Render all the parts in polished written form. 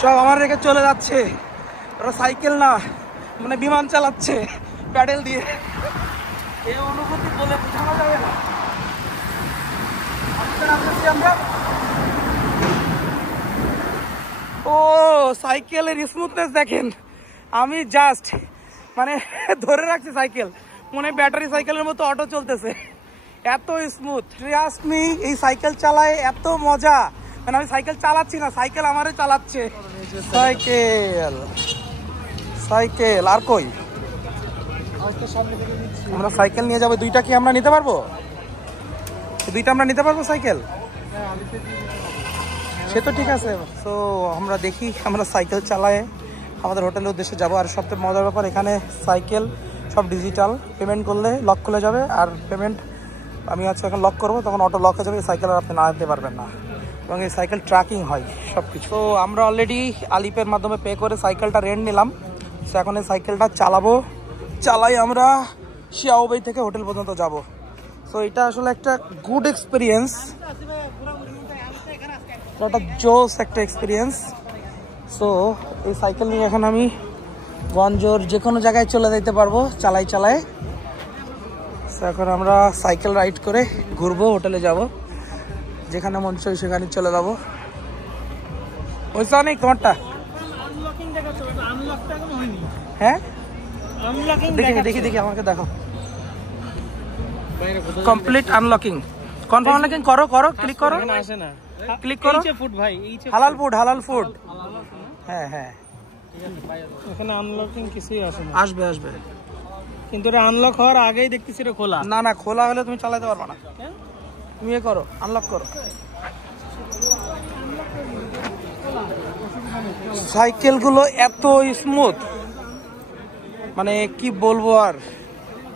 সব আমার রেখে চলে যাচ্ছে। ওরা সাইকেল না মানে বিমান চালাচ্ছে প্যাডেল দিয়ে। এই অনুভূতি বলে বোঝানো যাবে না। আমরা ও সাইকেলের স্মুথনেস দেখেন। আমি জাস্ট মানে ধরে রাখছি সাইকেল, মনে ব্যাটারি সাইকেলের মতো অটো চলতেছে, এত স্মুথ। ট্রাস্ট মি, এই সাইকেল চালায় এত মজা। মানে আমি সাইকেল চালাচ্ছি না, সাইকেল আমারে চালাচ্ছে। সাইকেল সাইকেল আর কই, আমরা সাইকেল নিয়ে যাবো। দুইটা কি আমরা নিতে পারবো? দুইটা আমরা নিতে পারবো সাইকেল? সে তো ঠিক আছে। তো আমরা দেখি, আমরা সাইকেল চালায় আমাদের হোটেলের উদ্দেশ্যে যাবো। আর সবচেয়ে মজার ব্যাপার, এখানে সাইকেল সব ডিজিটাল, পেমেন্ট করলে লক খুলে যাবে। আর পেমেন্ট আমি আজকে এখন লক করবো, তখন অটো লক হয়ে যাবে, সাইকেল আর আপনি নিতে পারবেন না। এবং এই সাইকেল ট্র্যাকিং হয় সব কিছু। তো আমরা অলরেডি আলিপের মাধ্যমে পে করে সাইকেলটা রেন্ট নিলাম। সো এখন এই সাইকেলটা চালাই আমরা শিয়াওবাই থেকে হোটেল পর্যন্ত যাব। সো এটা আসলে একটা গুড এক্সপিরিয়েন্স, একটা জোস একটা এক্সপিরিয়েন্স। সো এই সাইকেল নিয়ে এখন আমি গঞ্জর যে কোনো জায়গায় চলে যেতে পারবো চালাই। সো এখন আমরা সাইকেল রাইড করে ঘুরবো, হোটেলে যাব, যেখানে মন চাই সেখানে চলে যাবো। ওইটা নেই তোমারটা? হ্যাঁ দেখি আমাকে দেখো। কমপ্লিট আনলকিং, কনফার্ম আনলকিং করো, ক্লিক করো, ক্লিক করো। হালাল ফুড। হ্যাঁ এখানে আনলকিং কিছুই আসে না। আসবে কিন্তু এটা আনলক হওয়ার আগেই দেখতেছি এটা খোলা। না খোলা হলে তুমি চালাতে পারবে না। তুমি এ করো, আনলক করো। সাইকেল গুলো এত স্মুথ, মানে কি বলবো আর,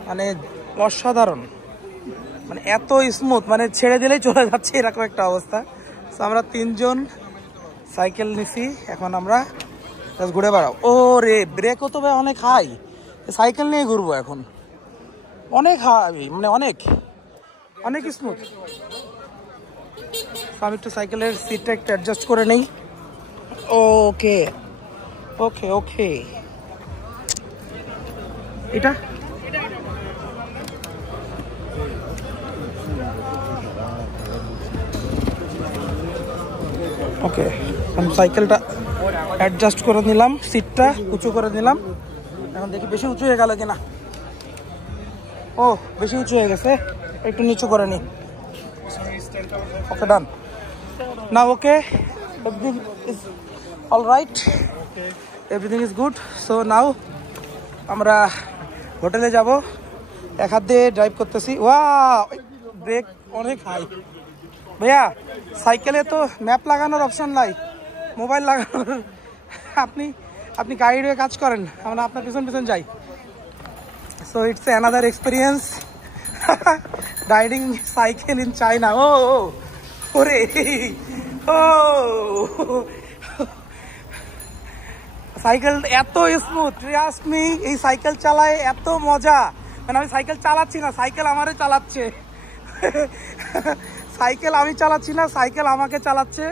মানে অসাধারণ, মানে এত স্মুথ, মানে ছেড়ে দিলেই চলে যাচ্ছে এরকম একটা অবস্থা। তো আমরা 3 জন সাইকেল নিছি, এখন আমরা ঘুরে বেড়াও। ও রে, ব্রেকও তো ভাই অনেক হাই, সাইকেল নিয়ে ঘুরবো এখন। অনেক হাই, মানে অনেক স্মুথ। আমি একটু সাইকেলের সিটটা একটু অ্যাডজাস্ট করে নেই। ওকে এটা ওকে, আমি সাইকেলটা অ্যাডজাস্ট করে নিলাম, সিটটা উঁচু করে নিলাম। এখন দেখি বেশি উঁচু হয়ে গেল কিনা। ও বেশি উঁচু হয়ে গেছে, একটু নিচু করে নি। ওকে ডান না, ওকে everything is all right, everything is good. So now আমরা হোটেলে যাব। এক হাত দিয়ে ড্রাইভ করতেছি। ওয়াও, ব্রেক অনেক হাই। ভাইয়া সাইকেলে তো ম্যাপ লাগানোর অপশন নাই, মোবাইল লাগানোর। আপনি গাইড হয়ে কাজ করেন, আমরা আপনার পিছন যাই। So it's another experience riding cycle in China. ওরে সাইকেল এত স্মুথ, ট্রাস্ট মি, এই সাইকেল চালায় এত মজা। মানে আমি সাইকেল চালাচ্ছি না, সাইকেল আমারে চালাচ্ছে। সাইকেল আমি চালাচ্ছি না, সাইকেল আমাকে চালাচ্ছে,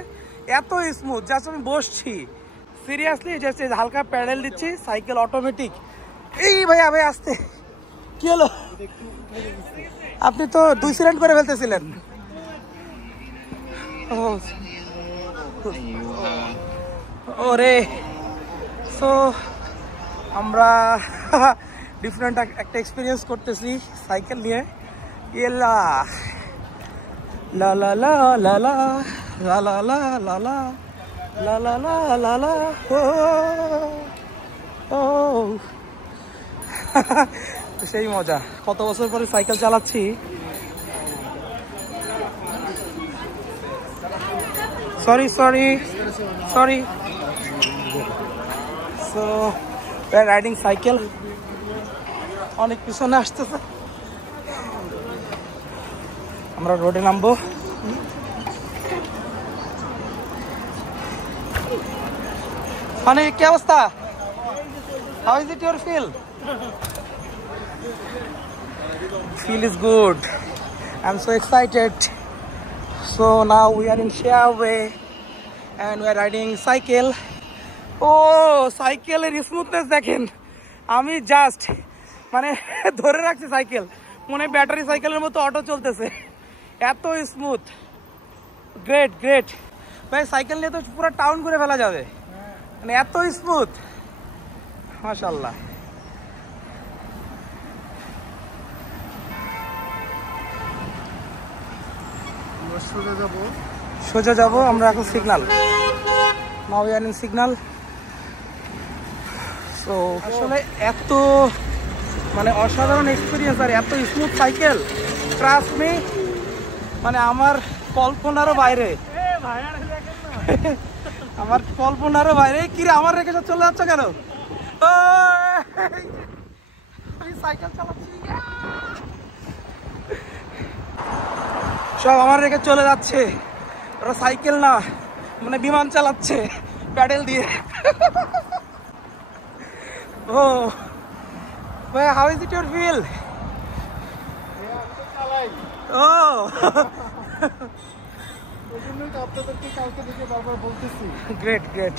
এত স্মুথ। জাস্ট আমি বসছি, সিরিয়াসলি জাস্ট হালকা প্যাডেল দিচ্ছি, সাইকেল অটোমেটিক। এই ভাইয়া আসতে কি হলো? আপনি তো 2 সিলিন্ডার করে ফেলতেছিলেন। ওরে, সো আমরা ডিফারেন্ট একটা এক্সপিরিয়েন্স করতেছি সাইকেল নিয়ে। ইয়েলা লা লা লা লা লা লা লা লা লা লা লা লা লা লা লা ও সেই মজা। কত বছর পরে সাইকেল চালাচ্ছি। সরি সো রাইডিং সাইকেল, অনেক পিছনে আসতেছে। আমরা রোডে নামবো। মানে কি অবস্থা? How is it your feel? Feel is good. I'm so excited. So now we are in Xiaowei and we are riding cycle. ও সাইকেলের স্মুথনেস দেখেন, আমি জাস্ট মানে ধরে রাখছি সাইকেল, মনে হয় ব্যাটারি সাইকেলের মতো অটো চলতেছে, এত স্মুথ। গ্রেট গ্রেট ভাই, সাইকেল নিয়ে তো পুরো টাউন ঘুরে ফেলা যাবে, মানে এত স্মুথ, মাশাআল্লাহ। সোজা যাব আমরা এখন signal, now we are in signal. So আসলে এত মানে অসাধারণ এক্সপিরিয়েন্স আর এত স্মুথ সাইকেল, ট্রাস্ট মি, মানে আমার কল্পনারও বাইরে, আমার কল্পনারও বাইরে। কিরে আমার রেখে চলে যাচ্ছ কেন? আমি সাইকেল চালাচ্ছি, সব আমার রেখে চলে যাচ্ছে, ওরা সাইকেল না মানে বিমান চালাচ্ছে প্যাডেল দিয়ে। ও ভাই, how is it your feel? ও গ্রেট গ্রেট।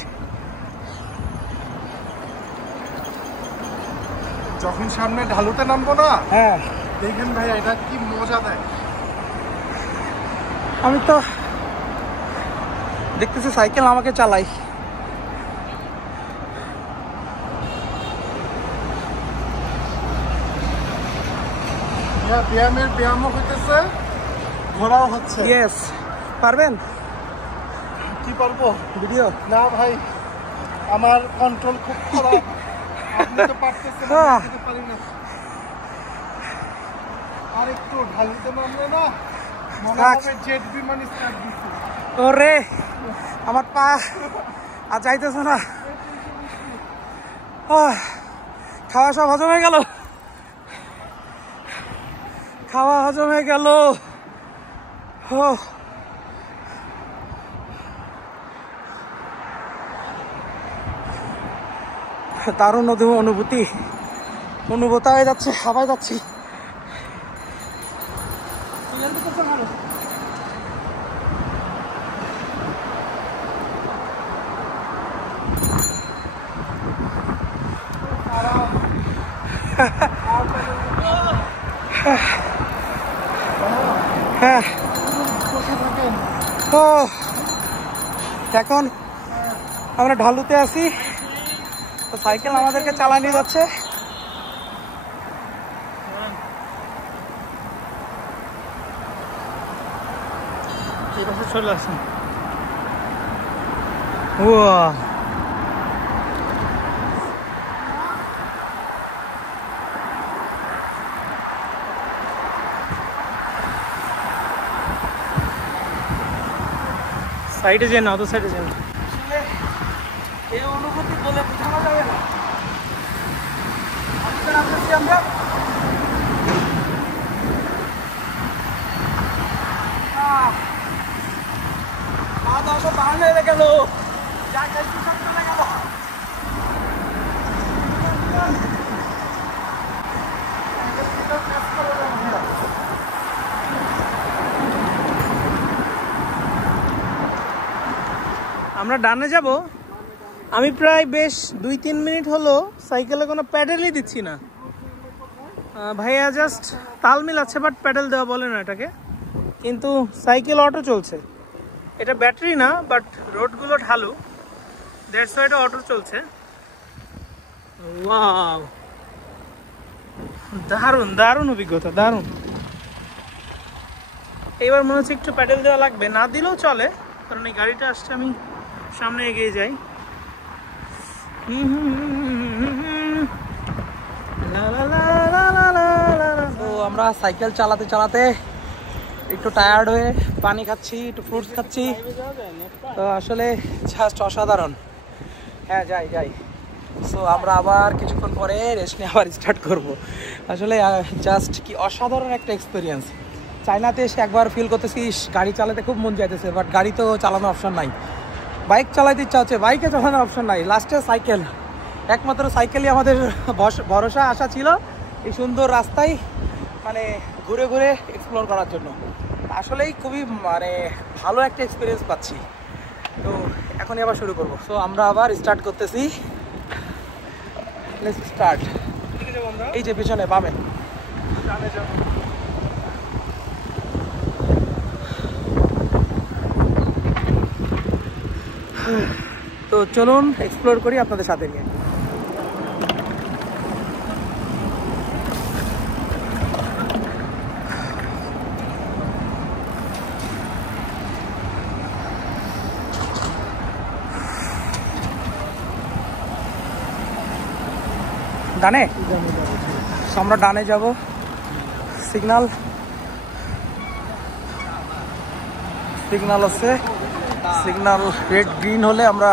যখন সামনে ঢালুতে নামবো না, হ্যাঁ দেখেন ভাই এটা কি মজা দেয়। আমি তো দেখতেছি সাইকেল আমাকে চালাই। ব্যায়ামের ব্যায়ামও হইতেছে, ঘোরাও হচ্ছে। ইয়েস, পারবেন? কি পারবো? ভিডিও না ভাই, আমার কন্ট্রোল খুব খারাপ। আপনি তো পারতেছেন, আমি তো পারি না। আর একটু ঢালুতে নামলে না মনে হবে জেট বিমান স্টার্ট দিচ্ছে। ওরে আমার পা আর যাইতেছে না। খাওয়া সব হজম হয়ে গেল, খাওয়া হজম হয়ে গেল। দারুণ অনুভূতি, অনুভূত হয়ে যাচ্ছে, হাওয়ায় যাচ্ছি। হ্যাঁ, এখন আমরা ঢালুতে আছি, তো সাইকেল আমাদেরকে চালা নিয়ে যাচ্ছে। চলে আসুন। সাইডে যে না, অত সাইডে যে না। এই অনুভূতি বলে বোঝানো যাবে না। আমরা খাওয়া দাওয়া সব বাহান হয়ে গেল, যা খাইছি সব চলে গেল। আমরা ডানে যাব। আমি প্রায় বেশ 2-3 মিনিট হলো সাইকেলে কোনো প্যাডেলই দিচ্ছি না। ভাইয়া জাস্ট তাল মিলাচ্ছে, বাট প্যাডেল দেওয়া বলে না এটাকে, কিন্তু সাইকেল অটো চলছে। এটা ব্যাটারি না, বাট রোডগুলো ঢালু, দেড় সাইডে অটো চলছে। ওয়াও, দারুণ দারুণ অভিজ্ঞতা, দারুণ। এইবার মনে হচ্ছে একটু প্যাডেল দেওয়া লাগবে, না দিলেও চলে, কারণ এই গাড়িটা আসছে, আমি সামনে এগিয়ে যাই। তো আমরা সাইকেল চালাতে চালাতে একটু টায়ার্ড হয়ে পানি খাচ্ছি, একটু ফ্রুটস খাচ্ছি, তো আসলে জাস্ট অসাধারণ। হ্যাঁ যাই যাই। সো আমরা আবার কিছুক্ষণ পরে রেস্ট নিয়ে আবার স্টার্ট করব। আসলে জাস্ট কি অসাধারণ একটা এক্সপিরিয়েন্স। চায়নাতে এসে একবার ফিল করতেছি গাড়ি চালাতে খুব মন চাইতেছে, বাট গাড়ি তো চালানোর অপশন নাই। বাইক চালাতে ইচ্ছা হচ্ছে, বাইকে চালানোর অপশন নাই, লাস্টে সাইকেল, একমাত্র সাইকেলই আমাদের ভরসা আশা ছিল এই সুন্দর রাস্তায় মানে ঘুরে ঘুরে এক্সপ্লোর করার জন্য। আসলেই খুবই মানে ভালো একটা এক্সপিরিয়েন্স পাচ্ছি। তো এখনই আবার শুরু করবো। সো আমরা আবার স্টার্ট করতেছি। Let's start. এই যে পিছনে বামে তো চলুন এক্সপ্লোর করি আপনাদের সাথে নিয়ে। ডানে আমরা ডানে যাব। সিগন্যাল আছে, সিগন্যাল রেড গ্রিন হলে আমরা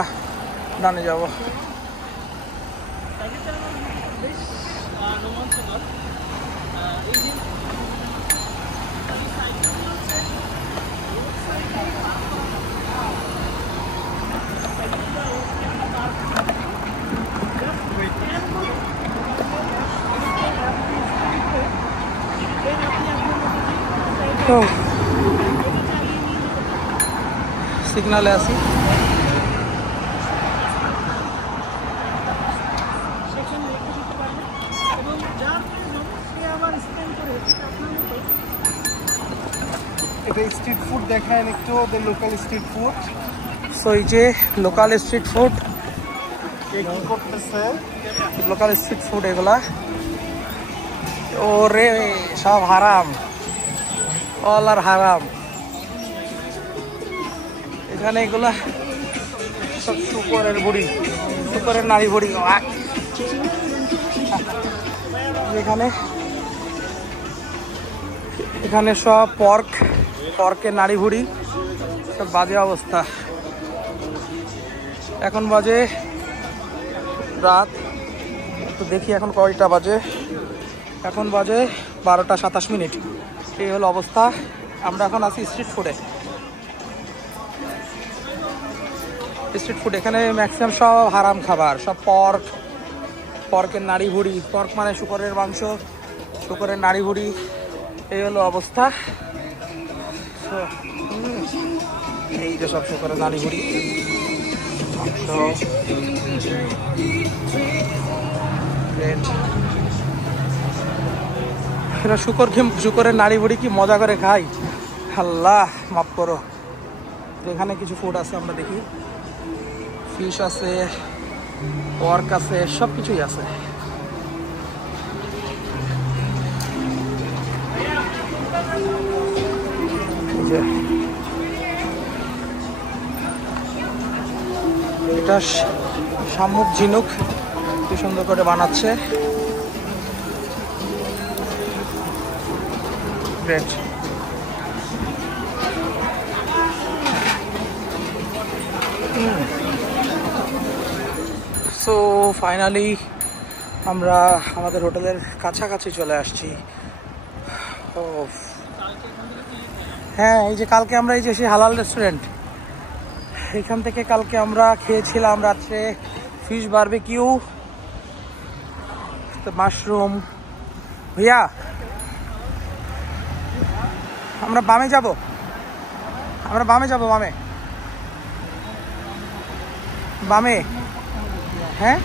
ডানে যাব। তো সিগনালে আছি। এটা স্ট্রিট ফুড দেখায় একটু, ওদের লোকাল স্ট্রিট ফুড। সো এই যে লোকাল স্ট্রিট ফুড, কে কি করতেছে? লোকাল স্ট্রিট ফুড এগুলা। ওরে সব হারাম, অল আর হারাম। এখানে এগুলা সব শুকরের বুড়ি, শুকরের নারী বুড়ি। এখানে সব পর্কের নারী ভুড়ি, সব বাজে অবস্থা। এখন বাজে রাত, তো দেখি এখন কয়টা বাজে। এখন বাজে 12টা 27 মিনিট। এই হলো অবস্থা। আমরা এখন আছি স্ট্রিট ফুডে। স্ট্রিট ফুড এখানে ম্যাক্সিমাম সব হারাম খাবার, সব পর্কের নাড়ি ভুড়ি। পর্ক মানে শুকরের মাংস, শুকরের নাড়ি ভুড়ি। এই হলো অবস্থা। এই যে সব শুকরের নাড়ি ভুড়ি মাংস। এরা শুকরের নাড়ি ভুড়ি কি মজা করে খাই, আল্লাহ মাফ করো। এখানে কিছু ফুড আছে, আমরা দেখি। ফিশ আছে, পর্ক আছে, সব কিছুই আছে। এটা শামুক ঝিনুক কি সুন্দর করে বানাচ্ছে। গ্রেট। সো ফাইনালি আমরা আমাদের হোটেলের কাছাকাছি চলে আসছি। হ্যাঁ, এই যে কালকে আমরা এই যে সেই হালাল রেস্টুরেন্ট, এখান থেকে কালকে আমরা খেয়েছিলাম রাত্রে ফিশ বারবিকিউ, মাশরুম। ভাইয়া আমরা বামে যাব, বামে। হ্যাঁ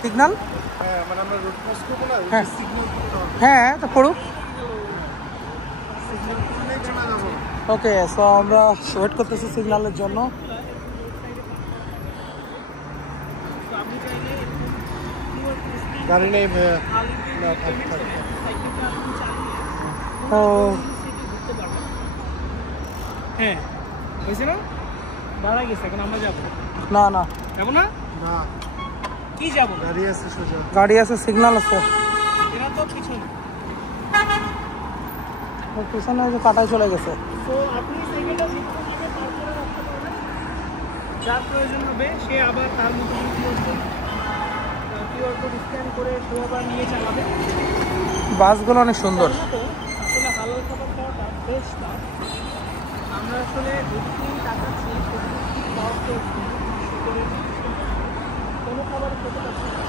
সিগন্যাল, হ্যাঁ মানে আমরা রোড ক্রস করব না, হ্যাঁ। সিগন্যাল দিতে হবে। হ্যাঁ তো পড়ুক। সিগন্যাল দিলেই জানা যাবে। ওকে, সো আমরা ওয়েট করতেছি সিগন্যালের জন্য। গাড়ি নেই ভাইয়া, না থাক থাক। ও হ্যাঁ হয়েছে না, দাঁড়া গেছে। এখন আমরা যাবো না না, যাবো না, না কি যাবো? গাড়ি আছে সোজা। গাড়ি আছে, সিগন্যাল আছে। এরা তো পিছনে। ওর পিছনে যে কাটায় চলে গেছে। তো আপনি সাইকেলটা যেখানে পার করে রাখতে পারবেন, যার প্রয়োজন হবে সে আবার তার মতো কিউআর কোড স্ক্যান করে সে আবার নিয়ে চালাবে। বাসগুলো অনেক সুন্দর। আসলে হালাল খাবার খাওয়াটা বেশ লাভ। আমরা আসলে যতদিন টাকাচ্ছি কোনো খাবার খেতে পারছি না।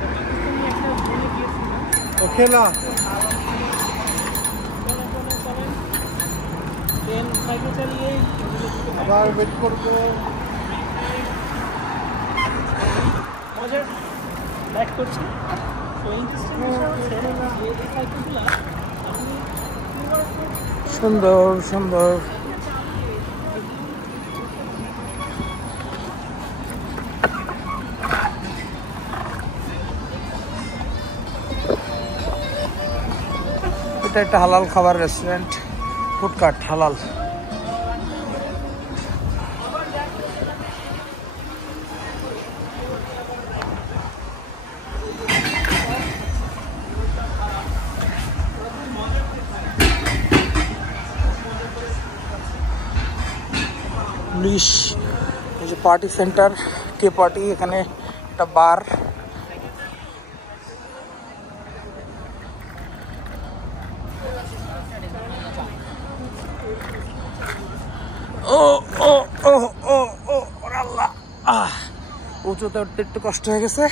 পাকিস্তানি একটা জোনে গিয়েছিলাম, ওকে না দেন সাইকেল চালিয়ে আবার ওয়েট করবো। মজার ব্যাক করছি। তো ইন্টারেস্টিং বিষয় হচ্ছে যে এই সাইকেলগুলো আপনি সুন্দর সুন্দর। এটা একটা হালাল খাবার রেস্টুরেন্ট, ফুডকার্ট হালাল। পুলিশ, এই যে পার্টি সেন্টার, কে পার্টি, এখানে একটা বার। ও ও ও ও ও আল্লাহ, উঁচুতে উঠতে একটু কষ্ট হয়ে গেছে।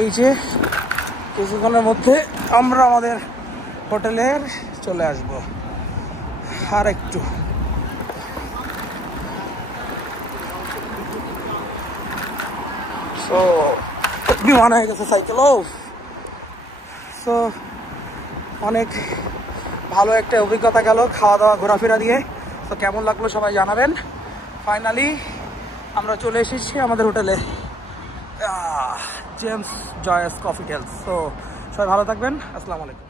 এই যে কিছুক্ষণের মধ্যে আমরা আমাদের হোটেলের চলে আসব। আর একটু বিমান হয়ে গেছে সাইকেল। সো অনেক ভালো একটা অভিজ্ঞতা গেল খাওয়া দাওয়া ঘোরাফেরা দিয়ে। তো কেমন লাগলো সবাই জানাবেন। ফাইনালি আমরা চলে এসেছি আমাদের হোটেলে, জেমস জয়েস কফি টেলস। তো সবাই ভালো থাকবেন। আসসালামু আলাইকুম।